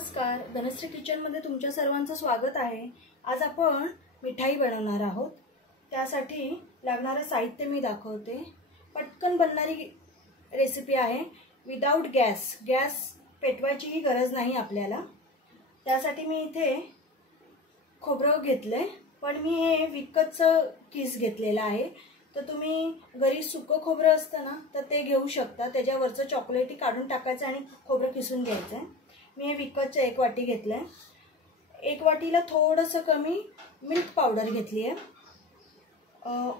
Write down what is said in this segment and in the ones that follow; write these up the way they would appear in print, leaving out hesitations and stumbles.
नमस्कार, धनश्री किचनमध्ये तुमच्या सर्वांचं स्वागत आहे। आज आपण मिठाई बनवणार आहोत। त्यासाठी लागणारे साहित्य मी दाखवते। पटकन बनणारी रेसिपी आहे। विदाउट गॅस पेटवायचीही गरज नाही आपल्याला। त्यासाठी मी इथे खोबरं घेतलंय, पण मी हे विकतचं किस घेतलेलं आहे। तर तुम्ही घरी सुकं खोबरं असतं ना, तर ते घेऊ शकता। त्याच्यावरचं चॉकलेटी काढून टाकायचं आणि खोबरं किसून घ्यायचं। मी हे विकतचं 1 वाटी घेतलंय। 1 वाटीला थोडंसं कमी मिल्क पावडर घेतली आहे।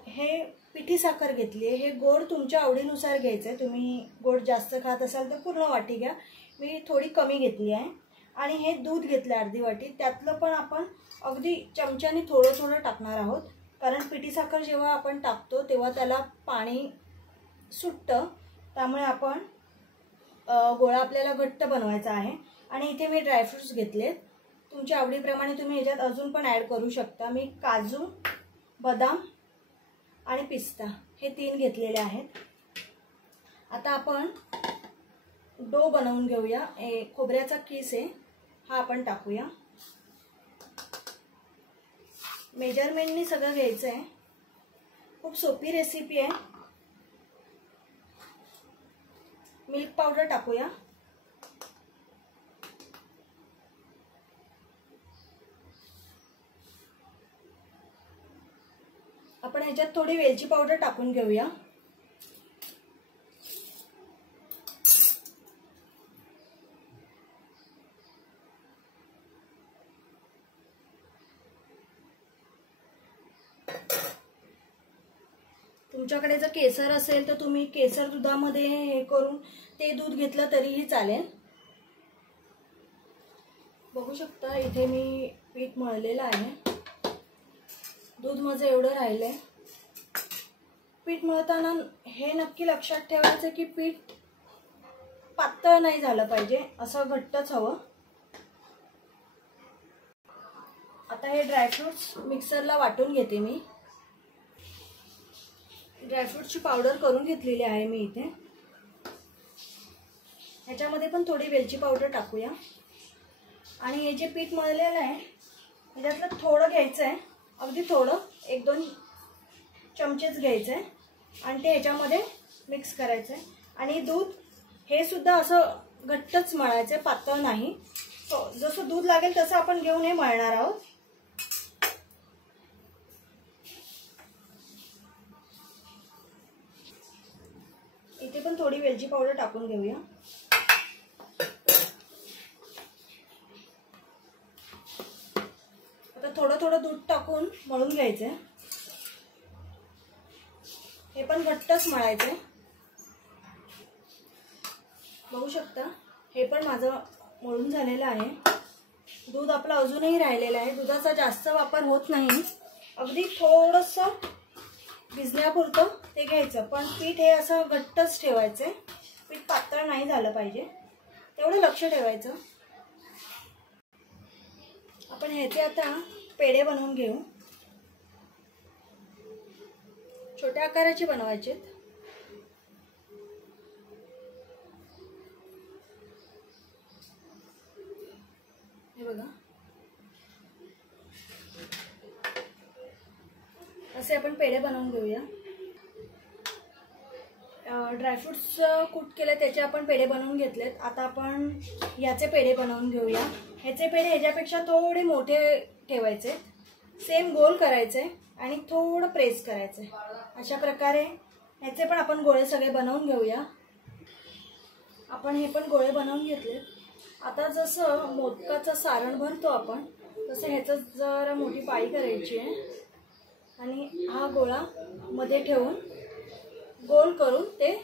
हे पिठी साखर घेतली आहे। हे गोड तुमच्या आवडीनुसार घ्यायचं। तुम्ही गोड जास्त खात असाल तर पूर्ण वाटी घ्या, मी थोडी कमी घेतली आहे। आणि हे दूध घेतलं अर्धी वाटी। त्यातलं पण आपण अगदी चमच्याने थोडं थोडं टाकणार आहोत, कारण पिठी साखर जेव्हा आपण टाकतो तेव्हा त्याला पाणी सुटतं। त्यामुळे आपण गोळा आपल्याला घट्ट बनवायचा आहे। आणि इथे मी ड्रायफ्रुट्स घेतलेत। तुमच्या आवडीप्रमाणे तुम्ही याच्यात अजून पण ॲड करू शकता। मी काजू, बदाम आणि पिस्ता हे 3 घेतलेले आहेत। आता आपण डो बनवून घेऊया। खोबऱ्याचा किस आहे हा आपण टाकूया। मेजरमेंटनी सगळं घ्यायचं आहे। खूप सोपी रेसिपी आहे। मिल्क पावडर टाकूया। आपण ह्याच्यात थोडी वेलची पावडर टाकून घेऊया। तुमच्याकडे जर केसर असेल तर तुम्ही केसर दुधामध्ये हे करून ते दूध घेतलं तरीही चालेल। बघू शकता इथे मी पीठ मळलेलं आहे। दूध माझं एवढं राहिलंय। पीठ मळताना हे नक्की लक्षात ठेवायचं की पीठ पातळ नाही झालं पाहिजे, असं घट्टच हवं। आता हे ड्रायफ्रुट्स मिक्सरला वाटून घेते मी। ड्रायफ्रुट्सची पावडर करून घेतलेली आहे मी इथे। ह्याच्यामध्ये पण थोडी वेलची पावडर टाकूया। आणि हे जे पीठ मळलेलं आहे ह्याच्यातलं थोडं घ्यायचं आहे, अगदी थोडं, 1-2 चमचेच घ्यायचे आणि ते ह्याच्यामध्ये मिक्स करायचं आहे। आणि दूध हे सुद्धा असं घट्टच मळायचं, पातळ नाही। जसं दूध लागेल तसं आपण घेऊन हे मळणार आहोत। इथे पण थोडी वेलची पावडर टाकून घेऊया। आता थोडं थोडं दूध टाकून मळून घ्यायचंय। हे पण घट्टच मळायचंय। बघू शकता हे पण माझं मळून झालेलं आहे। दूध आपलं अजूनही राहिलेलं आहे। दुधाचा जास्त वापर होत नाही, अगदी थोडंसं भिजण्यापुरतं ते घ्यायचं। पण पीठ हे असं घट्टच ठेवायचं, पीठ पातळ नाही झालं पाहिजे, तेवढं लक्ष ठेवायचं। आपण ह्याचे आता पेढे बनवून घेऊ। छोट्या आकाराचे बनवायचे। हे बघा, असे आपण पेढे बनवून घेऊया। ड्रायफ्रुट्स कूट केले त्याचे आपण पेढे बनवून घेतलेत। आता आपण याचे पेढे बनवून घेऊया। ह्याचे पेढे ह्याच्यापेक्षा थोडे मोठे ठेवायचे, सेम गोल करायचे आणि थोडं प्रेस करायचे। अशा प्रकारे ह्याचे पण आपण गोळे सगळे बनवून घेऊया। आपण हे पण गोळे बनवून घेतले। आता जसं मोदकाचं सारण भरतो आपण, तसं ह्याचं जरा मोठी पाळी करायची आहे आणि हा गोळा मध्ये ठेवून गोल करून ते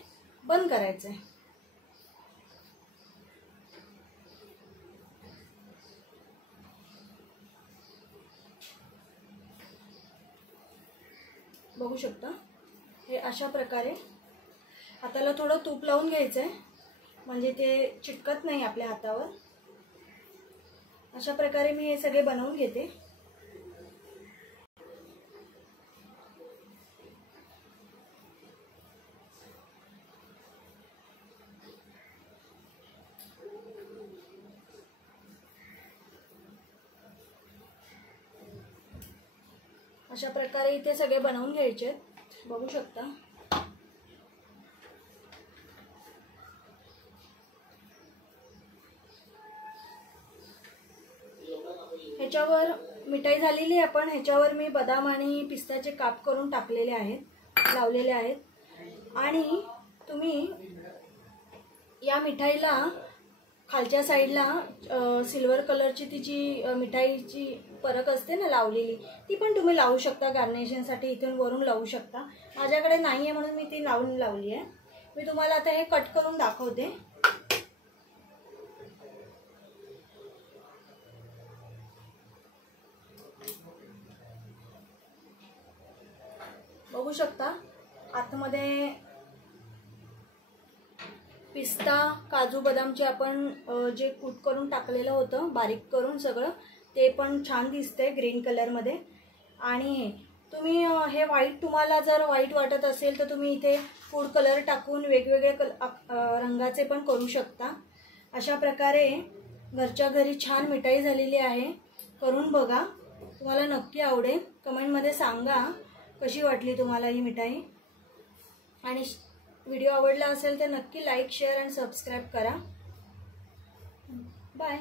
बंद करायचं आहे। बघू शकता हे अशा प्रकारे हाताला थोडं तूप लावून घ्यायचं आहे, म्हणजे ते चिटकत नाही आपल्या हातावर। अशा प्रकारे मी हे सगळे बनवून घेते। अशा प्रकारे इथे सगळे बनवून घ्यायचे, बघू शकता। ह्याच्यावर मिठाई झालेली आहे, पण ह्याच्यावर मी बदाम आणि पिस्त्याचे काप करून टाकलेले आहेत, लावलेले आहेत। आणि तुम्ही या मिठाईला खालच्या साईडला सिल्वर कलरची ती जी मिठाईची परत असते ना लावलेली, ती पण तुम्ही लावू शकता गार्निशिंगसाठी, इथून वरून लावू शकता। माझ्याकडे नाही आहे म्हणून मी ती लावली आहे। मी तुम्हाला आता हे कट करून दाखवते। बघू शकता आतमध्ये पिस्ता, काजू, बदामचे आपण जे कूट करून टाकलेलं होतं बारीक करून सगळं, ते पण छान दिसतंय ग्रीन कलरमध्ये। आणि तुम्ही हे व्हाईट, तुम्हाला जर व्हाईट वाटत असेल तर तुम्ही इथे फूड कलर टाकून वेगवेगळे रंगाचे पण करू शकता। अशा प्रकारे घरच्या घरी छान मिठाई झालेली आहे, करून बघा, तुम्हाला नक्की आवडेल। कमेंटमध्ये सांगा कशी वाटली तुम्हाला ही मिठाई। आणि व्हिडिओ आवडला असेल तर नक्की लाईक, शेअर आणि सबस्क्राईब करा। बाय।